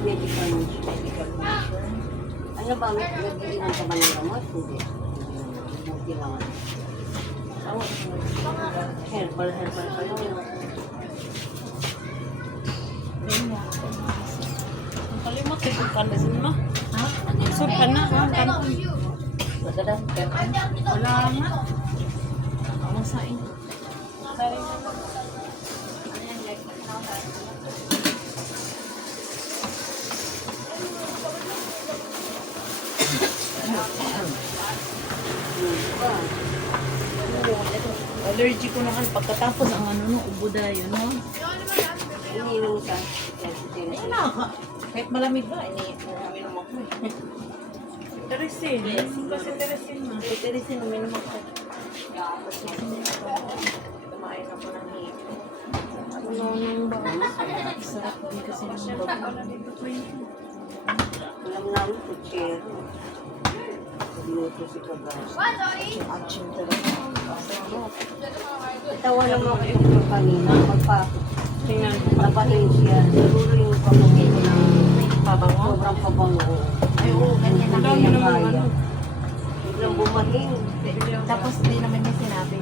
medical mission. Ano ba, nag-iinom ka ba ng gamot? Hindi. Buti naman. Herbal pa lang. Ang kalimot ito pala sin mo. Ha? Sub ka na, ha? Kanton. Wala nga. Ang saing. Allergy ko naman pagkatapos ang ano no, ubo dayo, no? Iniinom ka. Ayun na, kahit malamig ba, uminom ako eh. Teresin, kasi Teresin na. Teresin, uminom ako. Kumain ako ng hito. Ano nang ba? Sarap din kasi ng bago. Alam namin, kutsero. Luto si Kagas. Aching talaga. Itawa naman ako ito kanina. Tingnan. Napahin siya. Siguro yung pamangkin ko ng Pabango? sobrang pabango. Ay, oo, ganyan na. Hindi niya kaya. Biglang bumahin. Tapos hindi naman niya sinabi.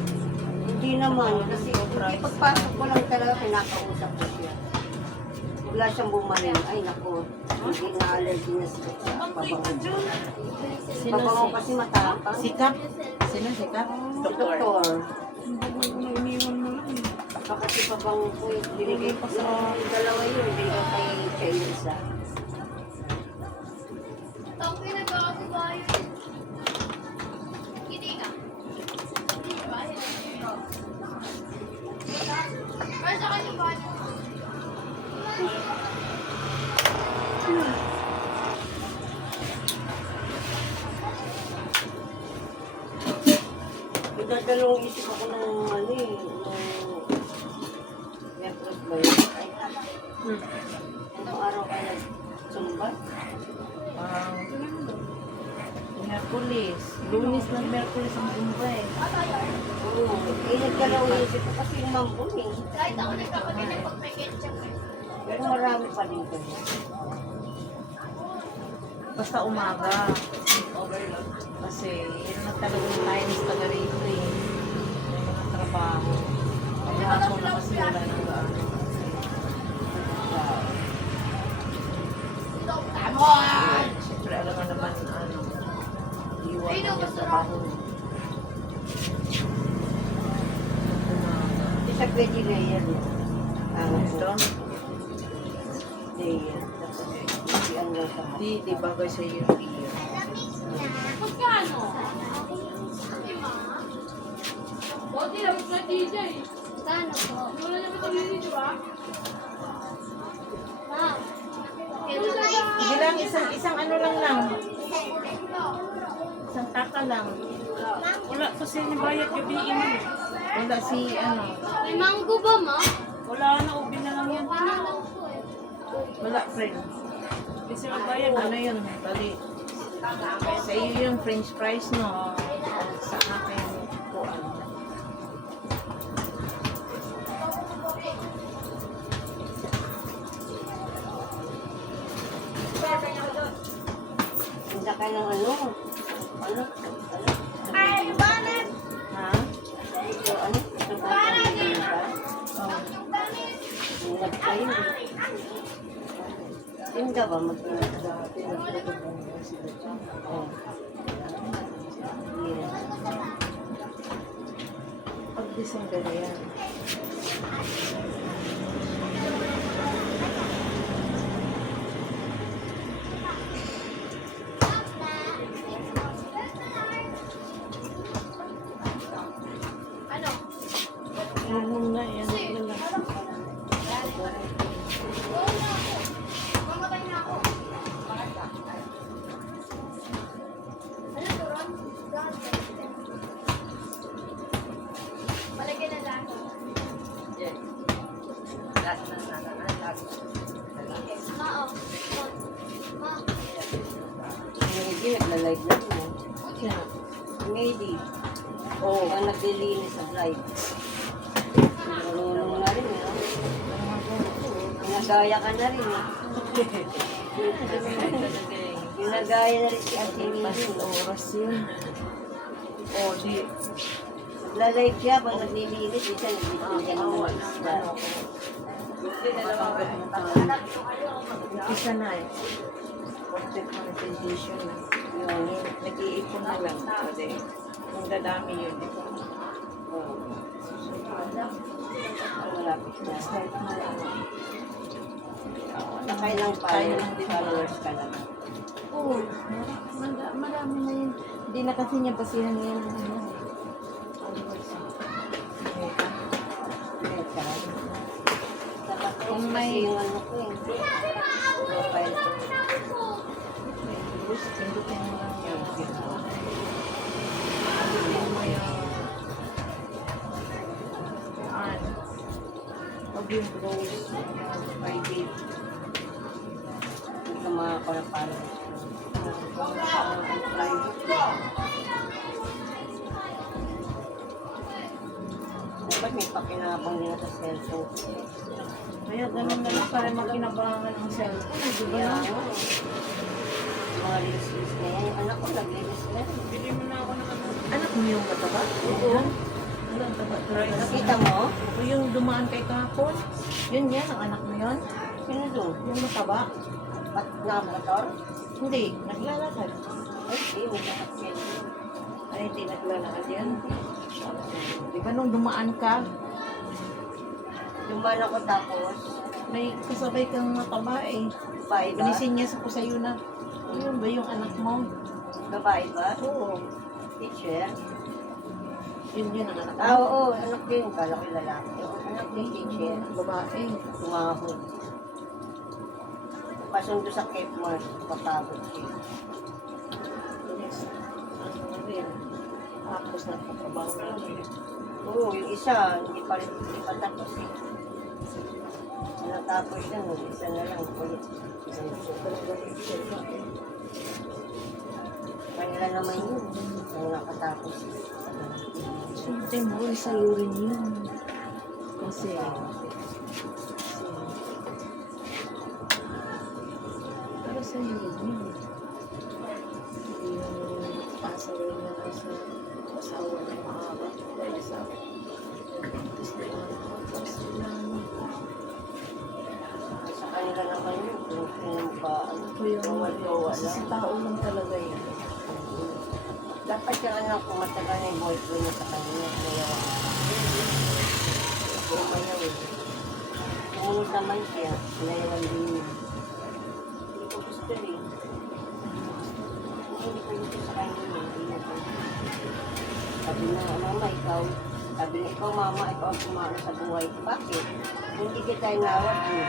Hindi naman. Kasi pagpasok ko lang talaga, pinakausap ko siya. Wala siyang bumahin. Ay, naku. Hindi na allergy na siya sa pabango. Pabango kasi matapang. Sikap? Sino sikap? Doktor. Doktor. Iniwan mo lang. Kasi pabango ko eh. Binigay ko sa dalawa yun. Binigay kay Chay isa. Nagdadalawang isip ako ng ano eh. Network ba yun? Anong araw ka nag-sumba? Merkulis. Lunis ng Merkulis ang Zumba eh. Oo. Nagdalawang isip ko kasi yung mambun eh. Pero marami pa din kayo. Basta umaga. Kasi yun na talagang times taga rito eh. May mga trabaho. Pag-hapon na kasi wala nang gaano. Siyempre alam mo naman ano. Iwan na yung trabaho mo. Hindi siya pwede layer eh. Ito? Layer. Tapos hindi ang lasa. Di bagay sa iyo. Kano po? Wow. Sige lang, isang ano lang lang. Isang taka lang. Wala kasi nibayad gabiin mo. Wala si ano. May mango ba, ma? Wala na, ubi na lang yan. Wala, friend. Kasi mabayad. Ano yun? Bali. Sa iyo yung french fries, no? Sa akin, kuan. Punta ka ng ano? Ano? Ay, banat! Ha? Ito ano? Ito ba? Ingat kayo eh. Tinda ba? Mag-ingat. Oh. Yes. Pag-December na yan. Ano? Ano na, yan na lang. Mamatay na ako. Ano to, Ron? Malagyan na lang. Ma, oh. Ma. Maybe nagla-live na mo. Yan. Maybe. Oo. Ang naglilinis sa live. Marunong na rin, eh. Ang ginagaya ka na rin eh. Ginagaya na rin si Ate Mili. Oras yun. O, di. Nagla-live siya pag naglilinis. Isa nagbibigyan ng mga isda. Isa na eh. Content monetization na. Yun. Nag-iipon na lang. Pwede. Kung dadami yun, di ba? Oo. Malapit na. Start na lang. Nakailang Kaya lang din followers ka lang. Oo. Marami na yun. Hindi na kasi niya basihan ngayon ng ano. Teka. Dapat Kung kasi may- yung ano ko eh. Profile ko. Pindutin mo lang yung pindutin mo yung huwag yung close private. Hindi ka makakuha para. Dapat may pakinabang nila sa cellphone. Kaya ganun na lang para makinabangan ang cellphone. Di ba Kaya na? nga eh. Mga release na yan. Yung anak ko nag-release na. Bili mo na ako ng ano. Anak mo yung mataba? Oo. Wala, ang taba talaga. Nakita mo? O yung dumaan kay kahapon. Yun yan, ang anak mo yun. Sino doon? Yung mataba. Ba't nakamotor? Hindi, naglalakad. Ay, hindi. May nakakil. Ay, hindi naglalakad yan. Di ba nung dumaan ka, Duman ako tapos, may kasabay kang mataba eh. babae ba? Pinisinyas ako sa'yo na, yun ba yung anak mo? Babae ba? Oo. Teacher? Yun ang anak mo. Ah, oo. Anak din. Kala ko yung lalaki. Anak din, teacher. Babae. Tumahod. Pasundo sa Cape Mart. Papagod siya. Yes. Ano rin. Tapos nagpatrabaho na rin. Oo, yung isa, hindi pa tapos eh. Natapos siya, no? Isa na lang. Kulit. Kanila naman yun. Ang nakatapos. Siyempre mo, sa'yo rin yun. Kasi, para sa'yo rin yun. Hindi yung pasa rin na nasa asawa ng mahaba. Dahil sa gusto na pasa lang. Sa kanila naman yun. Kung sino pa, ano, Kaya nga, wala. sa tao lang talaga yun. Dapat yung anak ko matagal na yung boyfriend niya sa kanya. Nayawa. Umayaw eh. Tumunod naman siya. Nayawan din niya. Hindi ko gusto eh. Hindi ko gusto sa kanya. Hindi ko gusto. Sabi na, mama, ikaw. Sabi na, ikaw mama, ikaw ang kumano sa buhay ko. Bakit? Hindi kita inawat mo.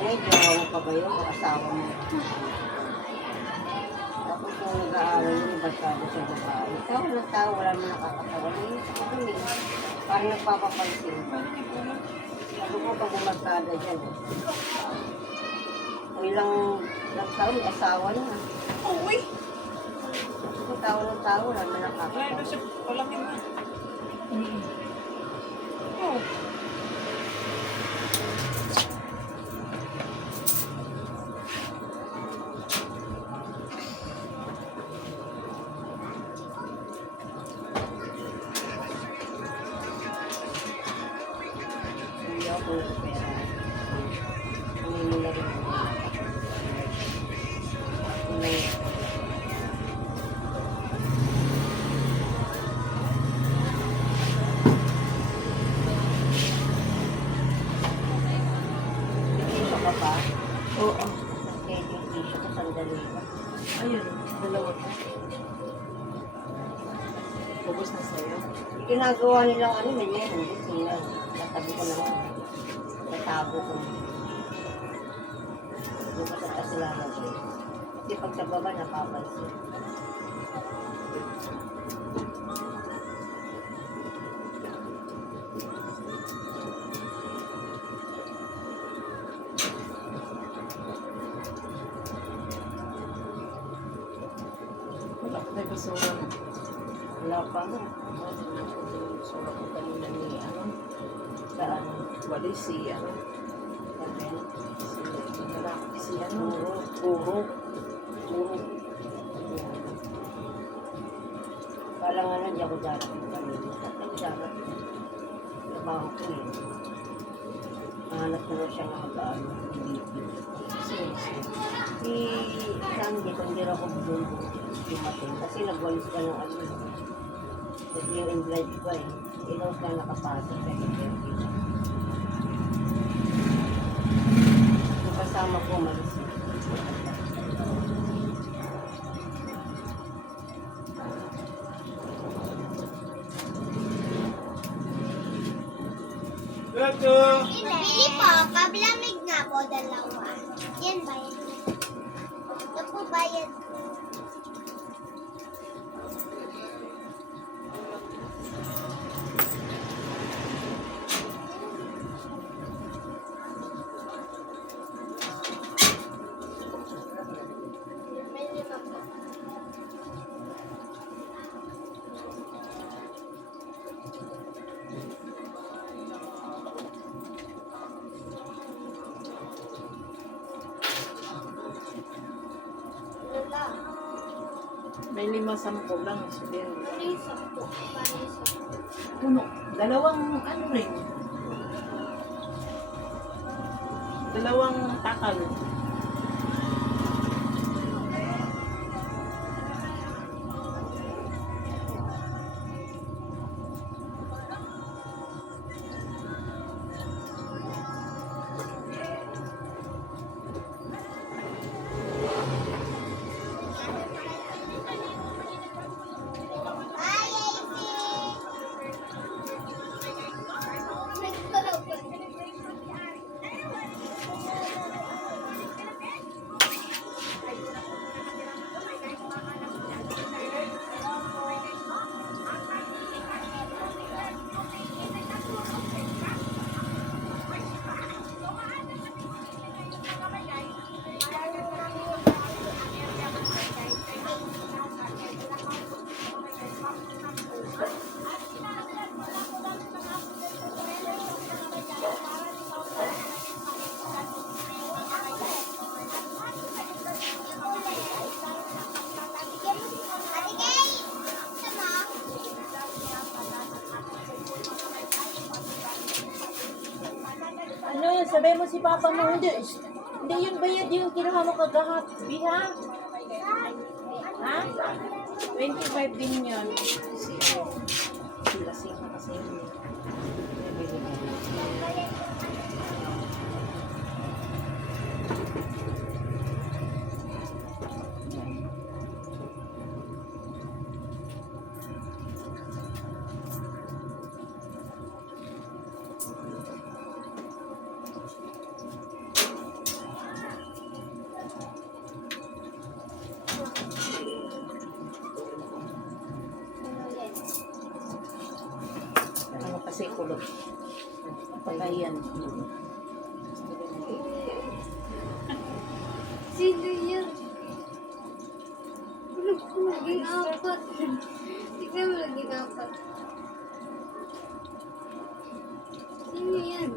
Ngayon, jowa mo pa ba yun? O asawa mo? Tapos kung nag-aaral yung barkada sa babae, ikaw ng tao, wala mo nakakatawa. Nainis ko dun eh. Parang nagpapapansin. Ano ko pag barkada dyan eh. Kung ilang taon, may asawa na. Uy! Kung tao ng tao, wala mo nakakatawa. siya palangin na. Oh. Hindi ako ng pera. Hindi na rin ako. Tissue ka pa? Oo. Kahit yung tissue ko, sandali ka. Ayun, dalawa pa. Ubus na sa'yo. Ginagawa nilang ano, may meron. Tingnan. Natabi ko lang. Natago ko. Hindi ko sa kasilaman ko. Hindi pag sa baba, napapansin. Wala ko tayo basura na. Wala pa nga. Basura ko kanina ni, ano, Saan? wali si, ano, Sabi, Puro. Puro. Kala nga na di ako darating kami. At ako darating. Trabaho ko yun. Hanap ko na siya nga mag-ano. Saan dito, hindi ako doon dumating. Kasi nagwalis ka ng ano. Kasi yung in-drive ko eh. Ilaw ka nakapasok sa interview. Yung kasama ko, malis. Bili po, pablamig nga po, dalawa. Yan bayad. Ito po bayad. May lima po. Lala. May 5-10 lang. Sabihin. Ano yung sakto? Paano yung sakto? Puno. Dalawang ano rin. Dalawang takal. Bye, Ate Kay! Sama? Ano, sabay mo si Papa mo, hindi yun bayad yung kinuha mo kagahabi, ha? Ha? 25 din yun. Sila sing kasi yun. Ano kasi kulot. Pagayan. Sino yun? Naging apat. Tignan mo naging apat. Sino yan?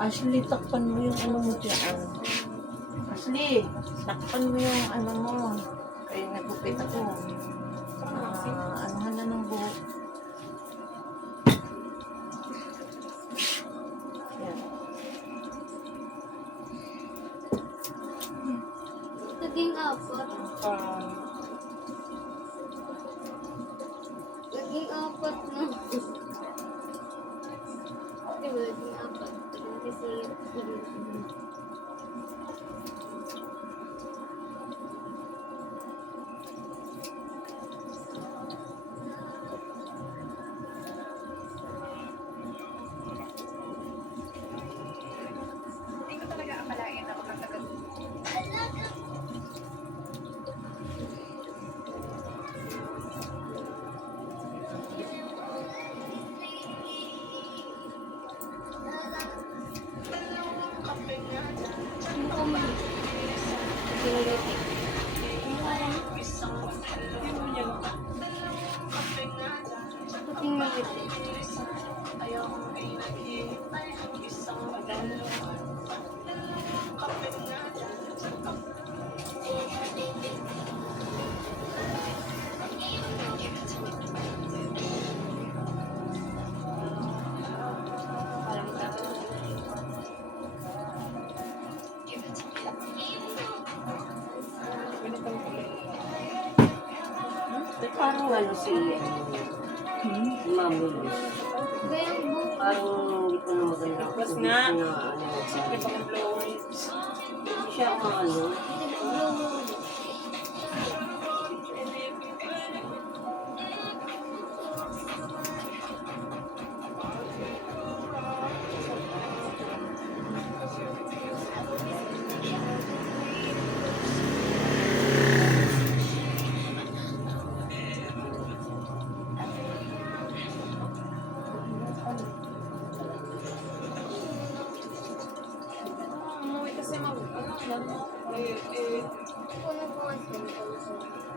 Ashley, takpan mo yung ano mo dyan. Ashley, takpan mo yung ano mo. Kaya nagupit ako. Anuhan na ng buhok. Yan. Naging apat. Naging apat na. Diba naging apat? Kasi Parang ano si Mami Liz. Gayang buko. Parang hindi ko na maganda. Tapos Hindi nga. ko na ano. Siyempre pag blow lips. Hindi siya ang ano. Umuwi kasi Puno ko kasi.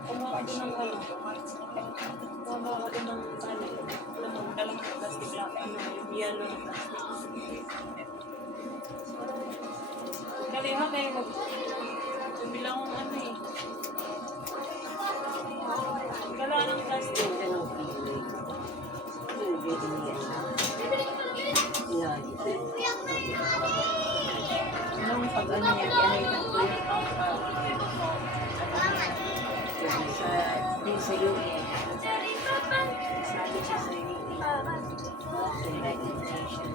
kumuha din ng ano. Kumuha din ng ano. Alam mo, dalang plastic lang. Ano, yung yellow na plastic. Kalihan kayo bilang kong ano eh. Gala ng plastic. Ganda ng pilay. Hindi niya. Inaayos. Nung pag ano niya, ginaitan ko yung sa UE. Sabi siya sa UE. Sa organization.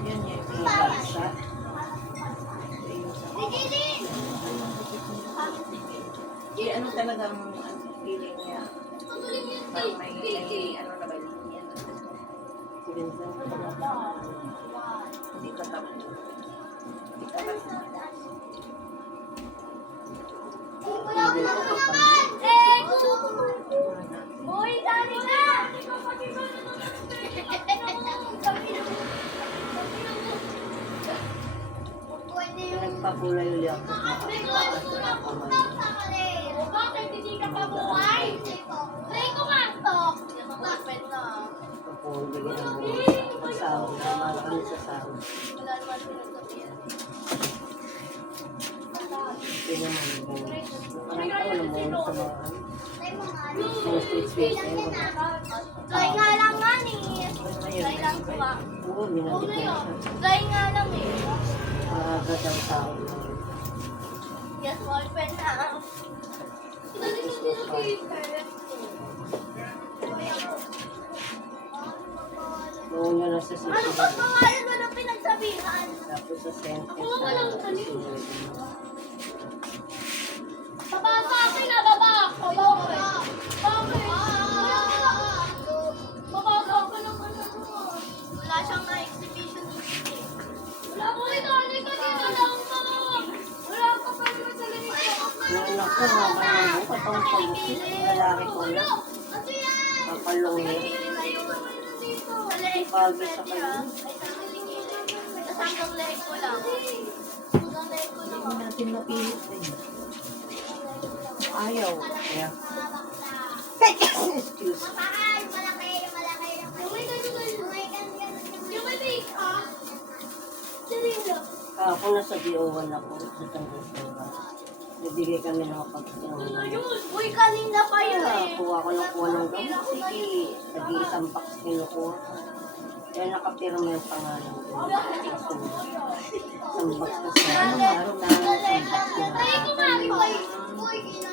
Yun yun. Pinabasa. Di ano talagang feeling niya. Parang may ano na ba yan. Ganda. Hindi ka tapos. Hindi ka tapos. Uy, dali na! Nagpakulay ulit ako. Bakit hindi ka pa buhay? Play ko nga to. Kapag bigyan ng pagsahod. Malakang sa sahod. Ito naman. Parang ikaw naman sa mga mga street. Try nga lang nga ni. Try lang ko nga. Oo, binabit na siya. Try nga lang eh. Agad ang sahod. Yes, boyfriend na. Noong na lang sa Ano susunod. pag pangalan mo ng pinagsabihan? Tapos sa sentence Ako nga lang, na dali. susunod. Baba ka akin na, baba! Baba ka! Bakit? Baba ka ako ng ano mo. Wala siyang na-exhibition dito eh. Wala ko ito, halika dito lang ka! Wala ka pa naman sa limit ko. Yung anak ko, haba na mo, katong pag-usip, lalaki ko na, Ano yan? kapalungit. Bagay sa kanya. Kasang leg ko lang. Kasang leg ko lang. Hindi natin mapilit eh. Ayaw. Yeah. Excuse. Yung may bake ka? Sarilo. Kahapon nasa DO1 ako sa Tanggol. Nabigay kami ng pagkakas. Uy, kanina pa yun Kaya eh. kuha ko ng kuha ng gamot. Sige, nag-iisang box kinukuha. Kaya nakapirma yung pangalan ko. Isang box kasi. Ano meron na isang box na. Ay, kumari ko eh.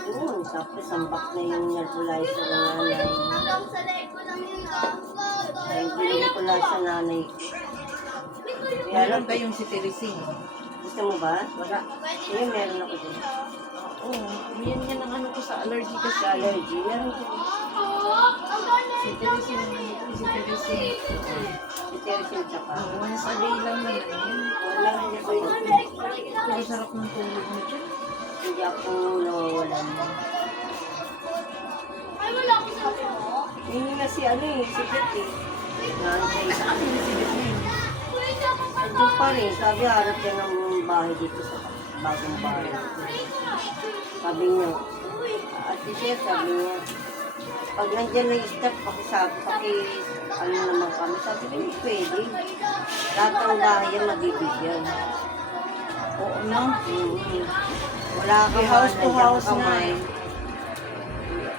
Yun, tapos isang box na yung nebulizer ng nanay. Hanggang sa leg ko lang yun ah. Kaya binigay ko lang sa nanay. Kaya Meron lang, ba yung si Teresing? gusto mo ba? Wala. Yun, meron ako din. Oo. Yan ang ano ko sa allergy kasi. Sa allergy, meron ko din. Si Teresing naman ito. Si Teresing. Si Teresin tsaka. Once a day lang naman yan. Wala rin niya kayo. Ang sarap ng tulog mo dyan. Hindi ako nawawalan. Ay, wala ko sa Hindi na si ano eh, si Pet eh. Naantay sa akin na si Pet na yun. Uy, hindi ako pa. Andun pa rin, sabi harap yan ng bahay dito sa bagong bahay. Sabi niya, Ate Chef, sabi niya, pag nandyan na yung step, ano naman kami, sabi ko, hindi pwede. Lahat ng bahay yan mabibigyan. Oo, no? Wala kang May house to house na kamay. eh.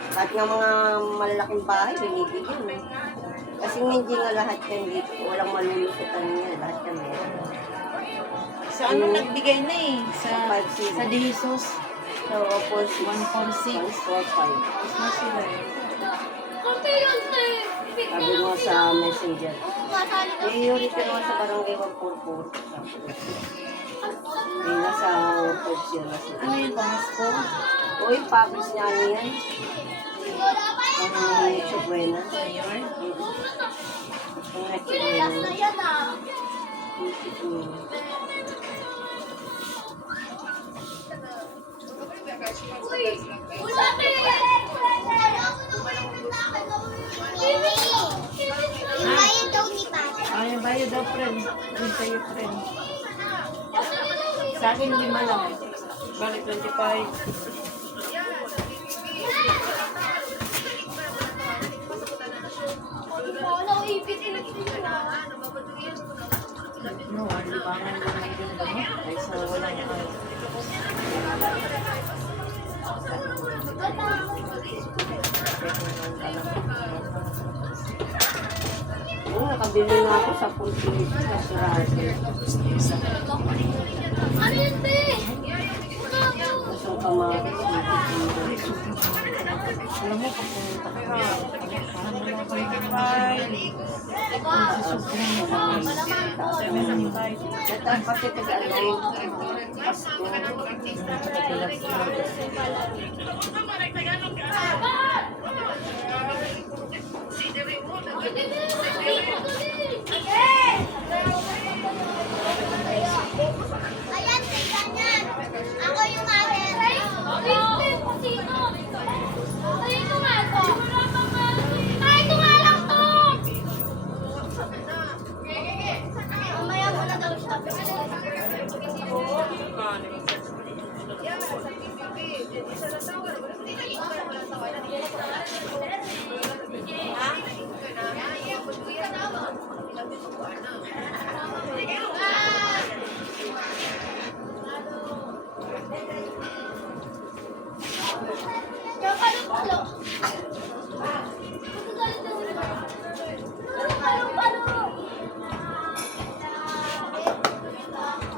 Kahit nga mga malalaking bahay, binibigyan eh. Kasi hindi nga lahat yan dito, walang malulusutan niya, lahat yan meron. Sa ano nagbigay na eh? Sa Sa 5-0. sa De Jesus. So, 146. 145. Tapos na sila eh. Kunti yun, te. Sabi mo sa messenger. Masali ka. Eh, yung rito naman sa barangay 144. Eh, nasa 5 sila. Ano yung pamasko? Uy, package niya ano yan. Wala pa yan. Ang Chubuena. Mayor? Ang Uy, layak na Chubuena. yan ah. Uy, wala pa yan. Yung bayad daw ni Papa. Ah, yung bayad daw, friend. Yung sa'yo, friend. Sa akin, 5 lang. Balik 25. Wala ko ipit. No, ang libangan lang may yung gamot. Ay, so wala niya ano. Oo, nakabili nga ako sa Pulpilip sa Surate. Ano yun, te? Gusto ko kamatis. Alam mo, pag pumunta ka na, parang wala pa yung 25. At ang pati taga-alay. Pasko. Ayan, tingnan yan. Ako yung mother. Sino? Sino nga to? Ay, ito nga lang to! Mamaya mo na daw siya. Palo-palo. Palo-palo.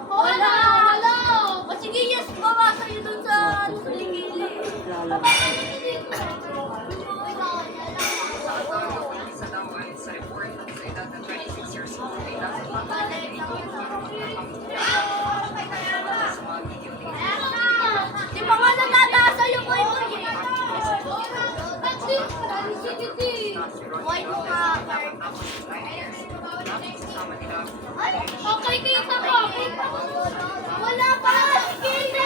Wala, wala. O sige, yes, babasa yun dun sa ligili. Di ba nga natataas yung boy mo eh? White nga. Okay, kita ko. Wala pa. Kili.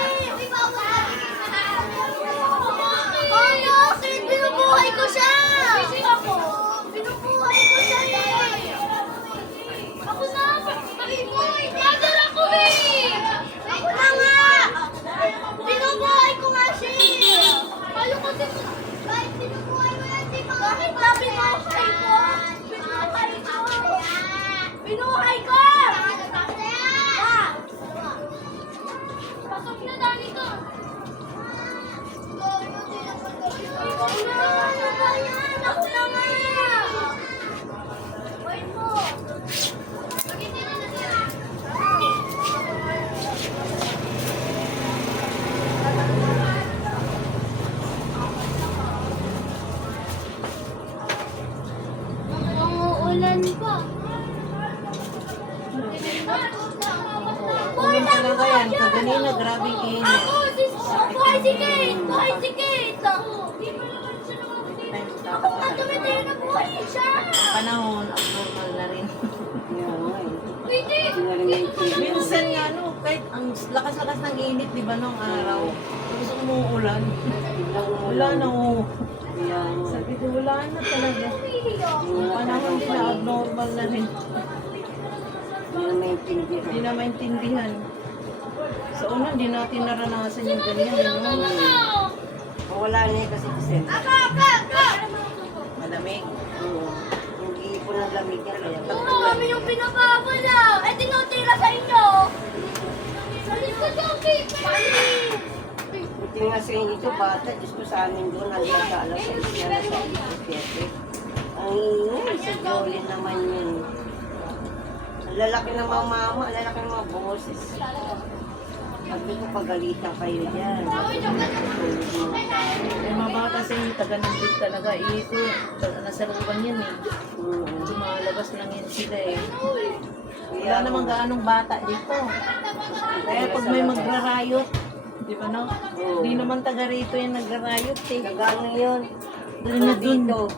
Ay, okay. Binubuhay ko siya. Binubuhay ko siya eh. Ako na. Mother ako eh. Ako na nga. Binubuhay ko nga siya eh. Paano ko din? Kahit binubuhay mo yan, di ba? Bakit na binuhay ko? Binuhay ko. Binuhay ko! Pasok na, dali ko. Ako na, ako na nga. Wait mo. Umuulan pa. Kung talaga yan, kaganina, grabing init. Ako, buhay si Kate! Buhay si Kate! Ako nga, tumitayo na buhay siya! Panahon, abnormal na rin. Yan nga eh. Pwede! Minsan nga, no, kahit ang lakas-lakas ng init, di ba, nung araw, tapos umuulan. Biglang Wala na, oh. Yan nga. Sabi ko, wala na talaga. Ang panahon din na abnormal na rin. Hindi na maintindihan. Hindi na maintindihan. Sa una, hindi natin naranasan yung ganyan. No? Wala na eh kasi December. Malamig. Hindi po ng lamig yan. Kaya Oo, kami yung pinababala! Eh, tinutira sa inyo! Salit ko daw, Kate! buti nga sa inyo dito, bata. Diyos ko sa amin doon. Hanggang sa alas 6 na sa 7. Ang ingay sa Jolene naman yun. Ang lalaki ng mga mama, ang lalaki ng mga boses. Sabi ko, pagalitan kayo dyan. May mga bata sa inyo, taga ng big talaga. Ito, nasa looban yan eh. Lumalabas lang yan sila eh. Wala namang gaanong bata dito. Kaya pag may magrarayot, di ba no? Di naman taga rito yung nagrarayot eh. Nagano yun? Dun na dun. Dito.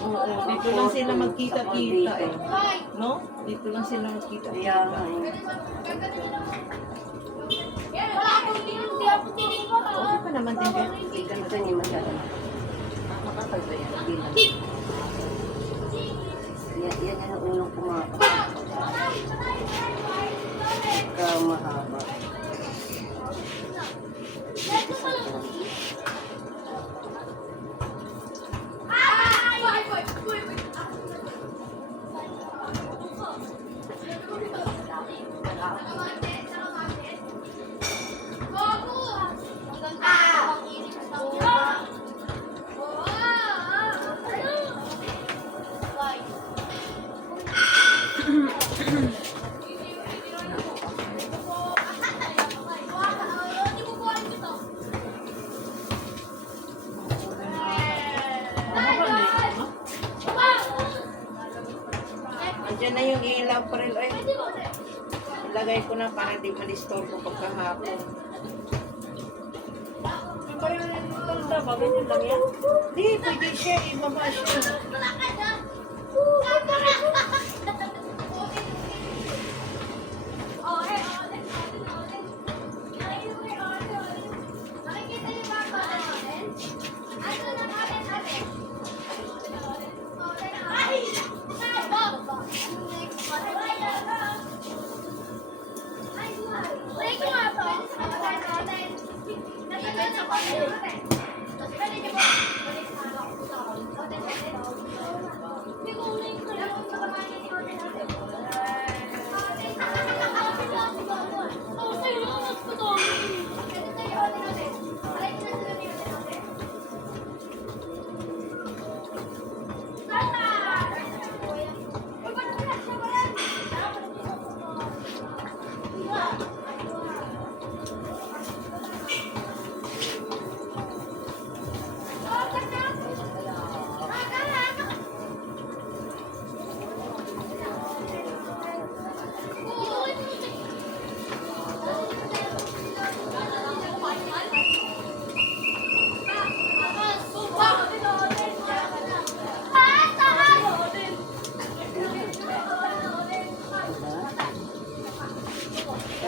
Oo, dito lang sila magkita-kita eh. No? Dito lang sila Kaya magkita-kita. nga eh. Okay pa naman din kayo. Hindi ganito ni masyado. Makakal ba yan? Hindi lang. Yan ang unang kumakakas. Pagka mahaba. Andiyan na yung ilaw pa rin. Ay, ilagay ko na para di ma-disturb ko pagkahapon. Yung ba yung tanda ba? Ganyan lang yan? Di, pwede siya. Ibaba siya.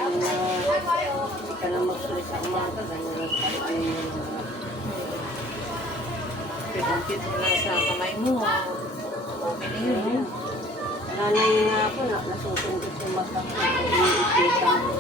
Hindi ka na magsulit sa umaga. Ganyan lang tayo. Pinuntit mo lang sa kamay mo. Okay na yun. Nanay nga ako na nasusundot yung mata ko. Iniipitan ko.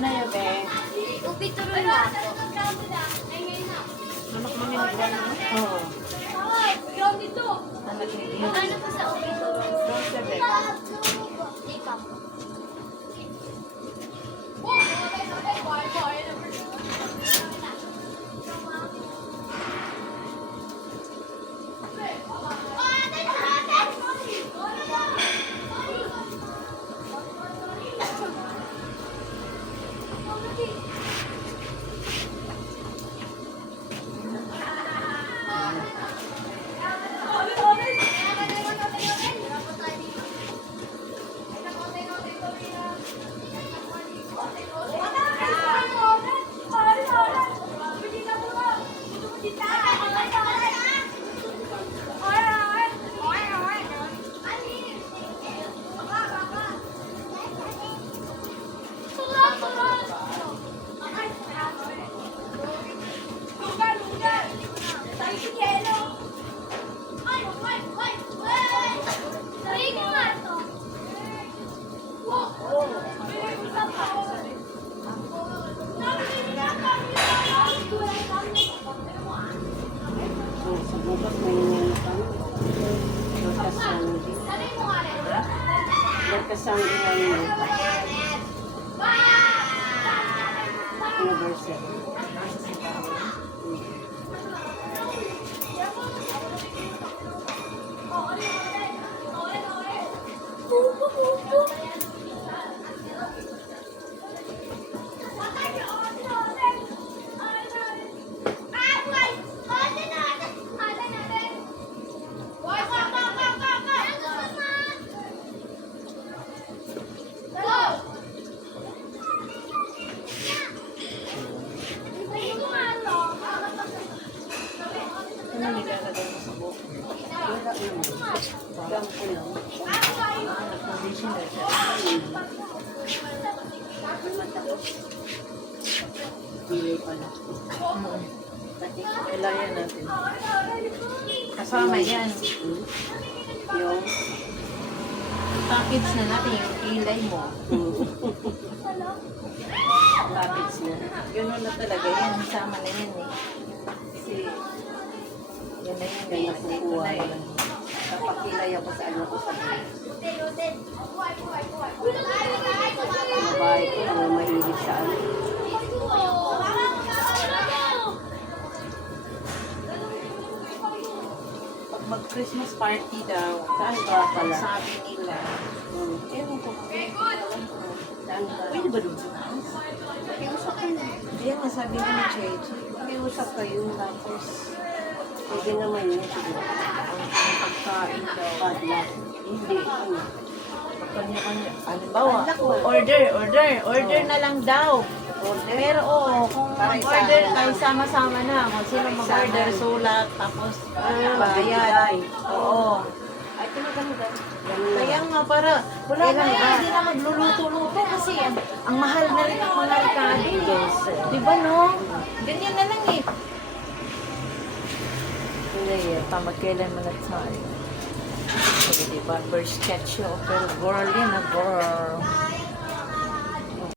Ano yun, be? Anak mo yung iba, no? Oo. Anak ni Ian. Doon siya, be. Nasaan ilang anniversary? Nasa simbahan. Ano nilalagay mo sa buhok? Wala naman. Shampoo lang. Conditioner siya. Pili pala. Kailangan natin. Kasama yan. Yung Package na natin yung kilay mo. package na. Ganun na talaga yan. Sama na yan eh. Kasi yan na yun. Kaya Hindi ko nakukuha na yan. eh. Napakilay ako sa ano ko sa babae ko lang mahilig sa ano. Pag mag-Christmas party daw, Saan ka pala? sabi nila, ewan ko Saan ka? pwede ba doon sa house? Pakiusap ka na. Kaya nga sabi ko ni Chechi, Pakiusap kayo. tapos Pwede naman yun siguro. ang pagkain daw, Padlock. hindi. Ano? Kanya-kanya. Halimbawa, order na lang daw. Order? Pero oo, kung Para mag-order isama kayo lang. sama-sama na. Kung sino mag-order, Isama. sulat, tapos Bayad. bayad. Oo. Ay, tumaganda. Kaya nga para, wala na Kailan ba? hindi na magluluto-luto kasi ang mahal na rin ang mga ricado. Yes. Di ba no? Ganyan na lang eh. Hindi eh, magkailan mo na tayo. Pwede ba? First sketch pero girl yan na girl.